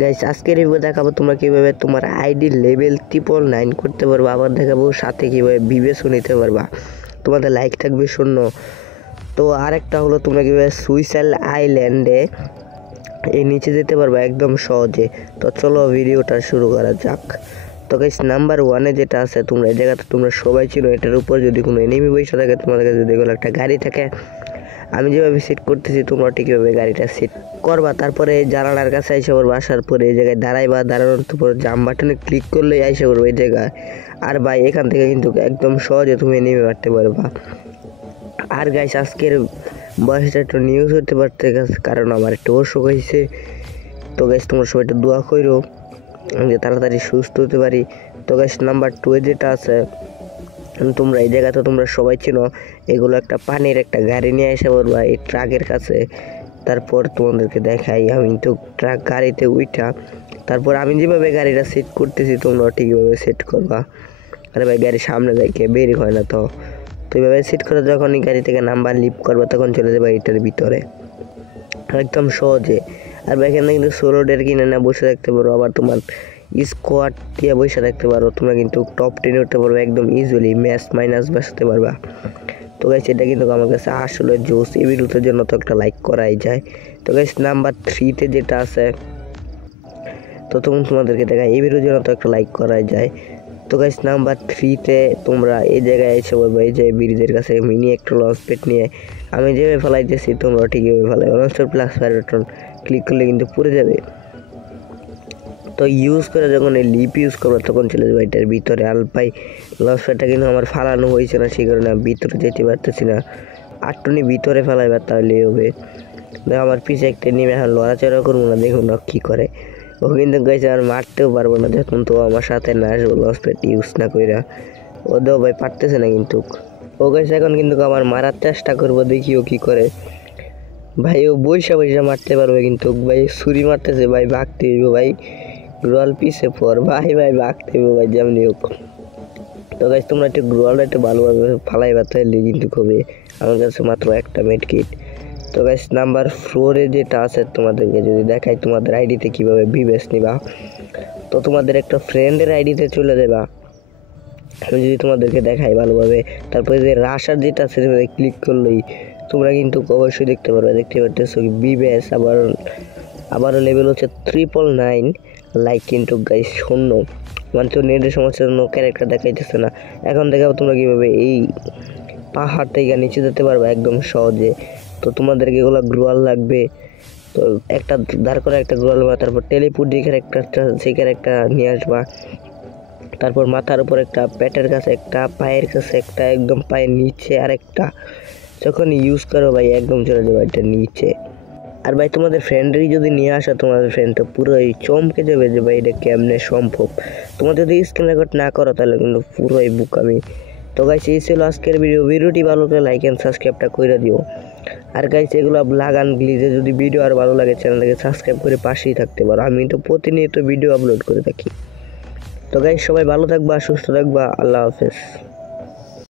Guys আজকের review দেখাবো তোমরা কিভাবে তোমার আইডি লেভেল 999 করতে পারবা, আবার দেখাবো সাথে কিভাবে বিবেচও নিতে পারবা। তোমাদের লাইক থাকবে শূন্য। তো আরেকটা হলো তোমরা কিভাবে সুইসাইড আইল্যান্ডে এই নিচে যেতে পারবা একদম সহজে। তো চলো ভিডিওটা শুরু করা যাক। তো গাইস নাম্বার 1-এ যেটা আছে, তোমরা এই জায়গাতে তোমরা সবাই ছিল, এটার উপর যদি কোনো এনিমি বসে থাকে, তোমাদের কাছে যদি এগুলো একটা গাড়ি থাকে, আমি যেভাবে সেট করতেছি তোমরা ঠিকভাবে গাড়িটা সেট করবা। তারপরে জানালার কাছে আইসা পড়বা, আসার পরে এই জায়গায় দাঁড়াইবা, দাঁড়ানোর পর জাম বাটনে ক্লিক করলেই আইসা পড়বে এই জায়গায়। আর ভাই এখান থেকে কিন্তু একদম সহজে তুমি নেমে মারতে পারবা। আর গাইস আজকের বয়সটা একটু নিউজ হতে পারতে কারণ আমার একটু অসুখ হয়েছে। তো গাইস তোমরা সবাই একটু দোয়া করো যে তাড়াতাড়ি সুস্থ হতে পারি। তো গাইস নাম্বার 2-এ যেটা আছে, তোমরা এই জায়গাতে তোমরা সবাই চিনো, এগুলো একটা পানির একটা গাড়ি নিয়ে এসে পড়বা এই ট্রাকের কাছে। তারপর তোমাদেরকে দেখাই আমি তো ট্রাক গাড়িতে উঠা, তারপর আমি যেভাবে গাড়িটা সেট করতেছি তোমরা ঠিকভাবে সেট করবা। আরে ভাই গাড়ির সামনে দেখে বের হয় না, তো এইভাবে সেট করে যখনই গাড়ি থেকে নাম্বার লিপ করবা তখন চলে যাবে এটার ভিতরে একদম সহজে। আর ভাই এখানে কিন্তু সোলোডের কিনে না বসে থাকতে পারো, আবার তোমার স্কোয়াড দিয়ে বসে থাকতে পারো, তোমরা কিন্তু টপ 10 উঠতে পারবে একদম ইজিলি, ম্যাচ মাইনাস বাঁচতে পারবা। তো গাইস এটা কিন্তু আমার কাছে আসলে জোস, এই ভিডিওটার জন্য তো একটা লাইক করাই যায়। তো গাইস নাম্বার 3-তে যেটা আছে, তো তোমাদেরকে দেখায় এই ভিডিওর জন্য তো একটা লাইক করাই যায়। তো গাইস নাম্বার 3-তে তোমরা এই জায়গায় এসে বলবো, এই যে ব্রিজের কাছে মিনি একটা লঞ্চ প্যাড নিয়ে আমি যেভাবে ফেলাইতেছি তোমরা ঠিকভাবে ফেলাই, launch plus fire button click করলে কিন্তু পুড়ে যাবে। তো ইউজ করে যখন এই লিপ ইউজ করবো তখন চলে যাবে এটার ভিতরে। আলপাই লঞ্চ প্যাডটা কিন্তু আমার ফালানো হয়েছে না, সেই কারণে আমি ভিতরে যেতে পারতেছি না। আটটুনি ভিতরে ফেলাইবার তাহলেই হবে। দেখো আমার পিছে একটা নেমে এখন লড়াচড়া করবো না, দেখুন না কী করে ও, কিন্তু গাইছে আর মারতেও পারবো না যখন তো আমার সাথে না আসবো লঞ্চ প্যাড ইউজ না কইরা। ও দেও ভাই পারতেছে না কিন্তু, ও গাইছে এখন কিন্তু আমার মারার চেষ্টা করবো, দেখি ও কী করে। ভাই ও বৈশা মারতে পারবে কিন্তু ভাই ছুরি মারতেছে, ভাই ভাগতে হইব ভাই, গ্রোয়াল পিছে পর ভাই, ভাই ভাগতে হইব ভাই যেমনি হোক। তো গাইস তোমরা একটু গ্রোয়ালটা একটু ভালোভাবে ফালাইবা তাহলে কিন্তু খুবই, আমার কাছে মাত্র একটা মেড কিট। তো গাইস নাম্বার 4-এ যেটা আছে তোমাদেরকে যদি দেখাই তোমাদের আইডিতে কীভাবে বিবেস নিবা, তো তোমাদের একটা ফ্রেন্ডের আইডিতে চলে যাবা, আমি যদি তোমাদেরকে দেখাই ভালোভাবে। তারপরে যে রাশার যেটা আছে ক্লিক করলেই তোমরা কিন্তু অবশ্যই দেখতে পারবে, দেখতে পারতেছো বিবেস আবারও লেভেল হচ্ছে 999, লাইক কিন্তু গাইস শূন্য, মানে তো নেটের সমস্যার জন্য ক্যারেক্টার দেখাইতেছে না। এখন দেখাবো তোমরা কীভাবে এই পাহাড় থেকে নিচে যেতে পারবে একদম সহজে। তো তোমাদেরকে এগুলো গ্রোয়াল লাগবে, তো একটা দাঁড় করে একটা গ্রোয়াল, তারপর টেলিপুট যে ক্যারেক্টারটা সেই ক্যারেক্টার নিয়ে আসবা, তারপর মাথার উপর একটা, পেটের কাছে একটা, পায়ের কাছে একটা, একদম পায়ের নিচে আরেকটা, যখন ইউজ করো ভাই একদম চলে যাবে এটা নিচে। আর ভাই তোমাদের ফ্রেন্ডেরই যদি নিয়ে আসা, তোমাদের ফ্রেন্ড তো পুরোই চমকে যাবে যে ভাই এটা কেমনে সম্ভব। তোমরা যদি স্ক্রিন রেকর্ড না করো তাহলে কিন্তু পুরোই বুকামি। তো গাইস এই ছিল আজকের ভিডিওটি ভালো লাগলে লাইক অ্যান্ড সাবস্ক্রাইবটা করে দিও। আর গাইস এগুলো লাগান গ্লিজে যদি ভিডিও আর ভালো লাগে চ্যানেলটাকে সাবস্ক্রাইব করে পাশেই থাকতে পারো, আমি তো প্রতিনিয়ত ভিডিও আপলোড করে থাকি। তো গাইস সবাই ভালো থাকবা, সুস্থ থাকবা, আল্লাহ হাফেজ।